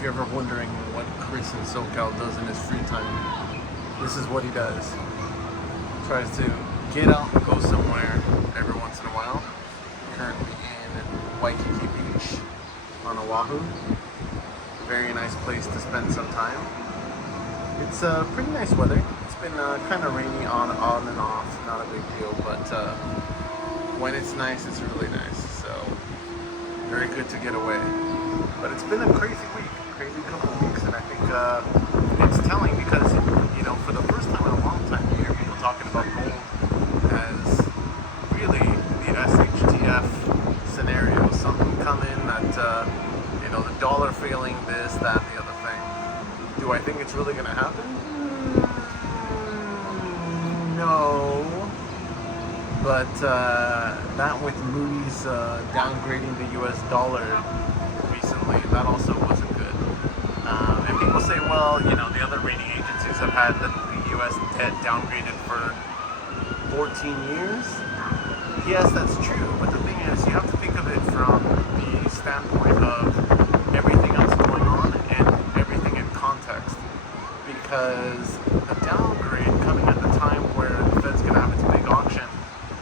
if you're ever wondering what Chris in SoCal does in his free time, this is what he does. Tries to get out and go somewhere every once in a while. Currently in Waikiki Beach on Oahu. Very nice place to spend some time. It's pretty nice weather. It's been kind of rainy on and off, not a big deal, but when it's nice, it's really nice. So very good to get away. But it's been a crazy week, crazy couple of weeks, and I think it's telling because, you know, for the first time in a long time, you hear people talking about gold as really the SHTF scenario, something coming that, you know, the dollar failing this, that, the other thing. Do I think it's really going to happen? No. But that with Moody's downgrading the US dollar recently, that also wasn't good. And people say, well, you know, the other rating agencies have had the US debt downgraded for 14 years. Yes, that's true, but the thing is, you have to think of it from the standpoint of everything else going on and everything in context. Because a downgrade coming at the time where the Fed's going to have its big auction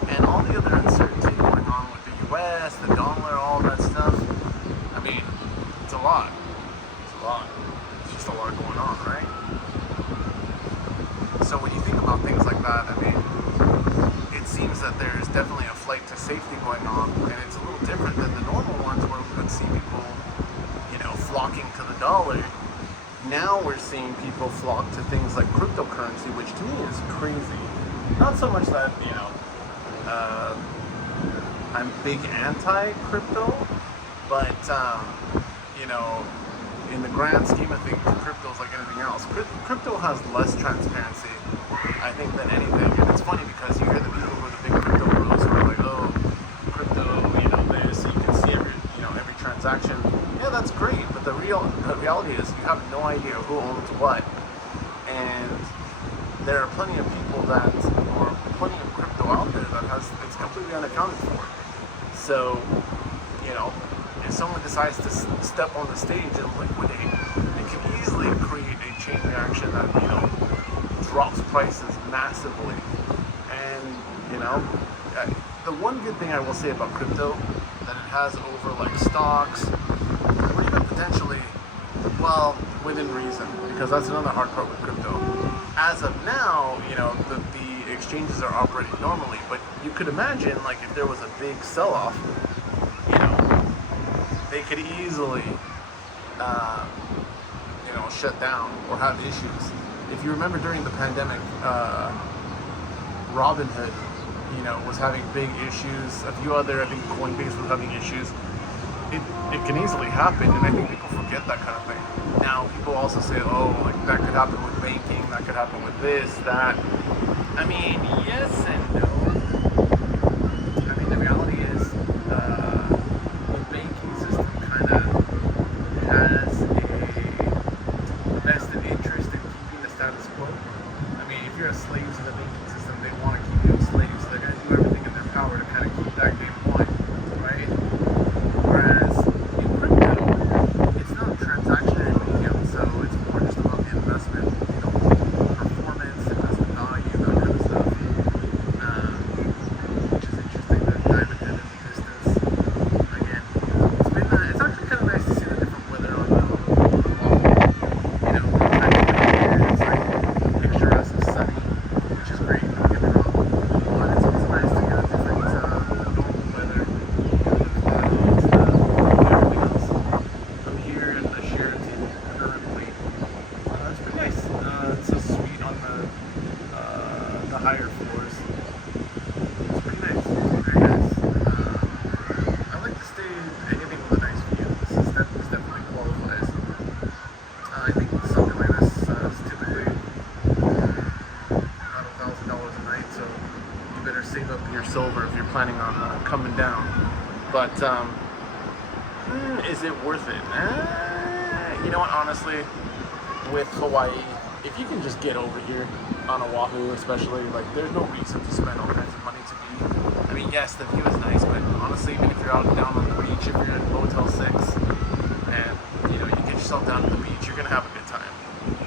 and all the other uncertainty going on with the US, the dollar, all that stuff, I mean, it's a lot. It's a lot. It's just a lot going on, right? So when you think about things like that, I mean, it seems that there's definitely a flight to safety going on, and it's a little different than the normal ones where we would see people, you know, flocking to the dollar. Now we're seeing people flock to things like cryptocurrency, which to me is crazy. Not so much that, you know, I'm big anti-crypto, but, you know, in the grand scheme of things, crypto is like anything else. Crypto has less transparency, I think, than anything. And it's funny because you hear the people who are the big crypto bros who are like, oh, crypto, you know, this, you can see every transaction. Yeah, that's great, but the reality is you have no idea who owns what. And there are plenty of people or plenty of crypto out there that it's completely unaccounted for. So, you know, if someone decides to step on the stage and liquidate, it can easily create a chain reaction that, you know, drops prices massively. And, you know, the one good thing I will say about crypto, that it has over like stocks, or even potentially, well, within reason, because that's another hard part with crypto. As of now, you know, the exchanges are operating normally, but you could imagine, like, if there was a big sell-off, you know, they could easily, you know, shut down or have issues. If you remember during the pandemic, Robinhood, you know, was having big issues. A few other, I think Coinbase was having issues. It can easily happen, and I think people forget that kind of thing. Now, people also say, oh, like, that could happen with banking, that could happen with this, that. I mean, yes and no. I mean, the reality is, the banking system kind of has a vested interest in keeping the status quo. I mean, if you're a slave to the banking system, they want to keep you a slave, so they're going to do everything in their power to kind of keep that game going, right? Whereas in crypto, it's not a transaction or anything else, so it's more just about the investment, you know, performance, investment value, that kind of stuff, which is interesting to dive into this existence. Again, it's actually kind of nice to see the different weather on the wall. You know, the time of the year, it's like picturesque, sunny, which is great, don't get me wrong. But it's also nice to get a different normal weather, the clouds, everything else. I'm here at the Sheraton currently. It's pretty nice. It's a suite on the higher floors. It's pretty nice. Very nice. I like to stay anything with a nice view. This definitely qualifies. I think something like this is typically about $1,000 a night, so you better save up your silver if you're planning on coming down. But is it worth it? You know what, honestly, with Hawaii, if you can just get over here on Oahu especially, like, there's no reason to spend all kinds of money to be. I mean, yes, the view is nice, but honestly, even if you're out down on the beach, if you're in Motel 6, and, you know, you can just yourself down at the beach. You're gonna have a good time,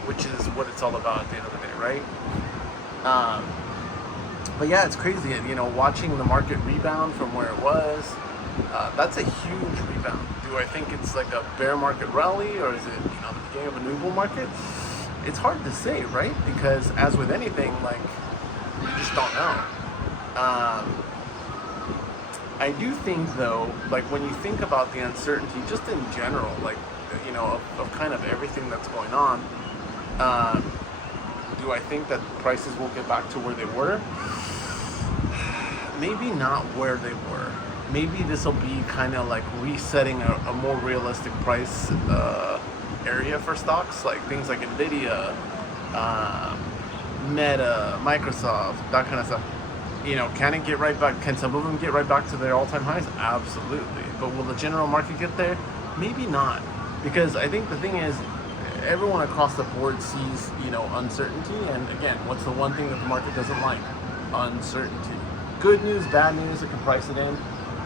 which is what it's all about at the end of the day, right? But yeah, it's crazy, you know, watching the market rebound from where it was. That's a huge rebound. Do I think it's like a bear market rally, or is it, you know, the beginning of a new bull market? It's hard to say, right? Because as with anything, like, you just don't know. I do think, though, like, when you think about the uncertainty, just in general, like, you know, of kind of everything that's going on, do I think that prices will get back to where they were? Maybe not where they were. Maybe this will be kind of like resetting a more realistic price area for stocks, like things like Nvidia, Meta, Microsoft, that kind of stuff. You know, can it get right back? Can some of them get right back to their all-time highs? Absolutely. But will the general market get there? Maybe not. Because I think the thing is, everyone across the board sees, you know, uncertainty. And again, what's the one thing that the market doesn't like? Uncertainty. Good news, bad news, it can price it in.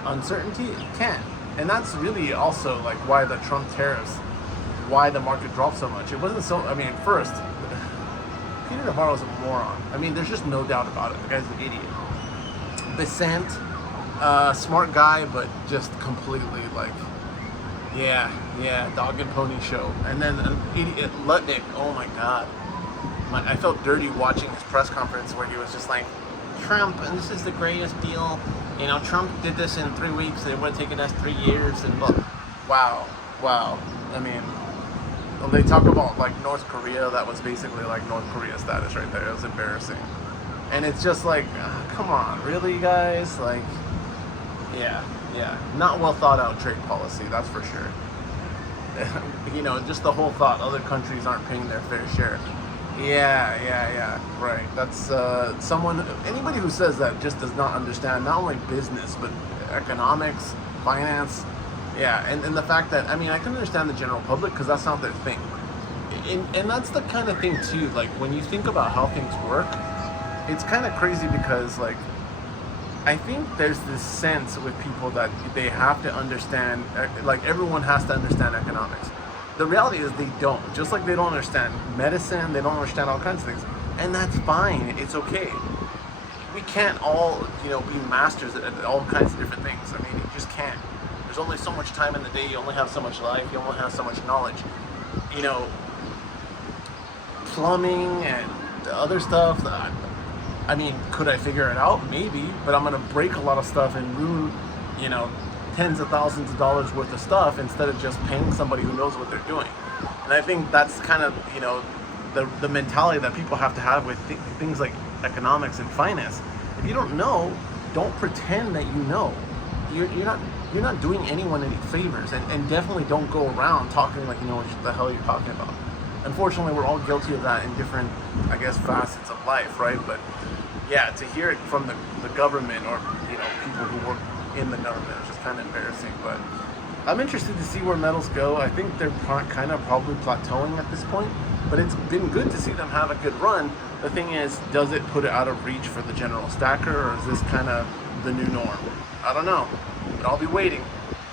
Uncertainty, it can. And that's really also like why the Trump tariffs, why the market dropped so much. It wasn't so, I mean, first, Peter Navarro's a moron. I mean, there's just no doubt about it. The guy's an idiot. Besant, smart guy, but just completely like, yeah, dog and pony show. And then an idiot, Lutnick, oh my God. I felt dirty watching his press conference where he was just like, Trump, and this is the greatest deal. You know, Trump did this in 3 weeks, and it would have taken us 3 years, and look, wow. I mean, when they talk about like North Korea, that was basically like North Korea status right there. It was embarrassing. And it's just like, come on, really, guys? Like, yeah, not well thought out trade policy, that's for sure. You know, just the whole thought other countries aren't paying their fair share. Yeah, right. That's anybody who says that just does not understand not only business, but economics, finance. Yeah, and the fact that, I mean, I can understand the general public because that's not their thing. And that's the kind of thing, too, like, when you think about how things work, it's kind of crazy because, like, I think there's this sense with people that they have to understand, like, everyone has to understand economics. The reality is they don't. Just like they don't understand medicine, they don't understand all kinds of things. And that's fine. It's okay. We can't all, you know, be masters at all kinds of different things. I mean, you just can't. There's only so much time in the day. You only have so much life. You only have so much knowledge. You know, plumbing and other stuff. I mean, could I figure it out? Maybe. But I'm going to break a lot of stuff and ruin, you know, tens of thousands of dollars worth of stuff instead of just paying somebody who knows what they're doing. And I think that's kind of, you know, the mentality that people have to have with things like economics and finance. If you don't know, don't pretend that you know. You're not doing anyone any favors, and definitely don't go around talking like you know what the hell you're talking about. Unfortunately, we're all guilty of that in different, I guess, facets of life, right? But yeah, to hear it from the government or, you know, people who work in the government is just kind of embarrassing. But I'm interested to see where metals go. I think they're kind of probably plateauing at this point, but it's been good to see them have a good run. The thing is, does it put it out of reach for the general stacker, or is this kind of the new norm? I don't know, but I'll be waiting.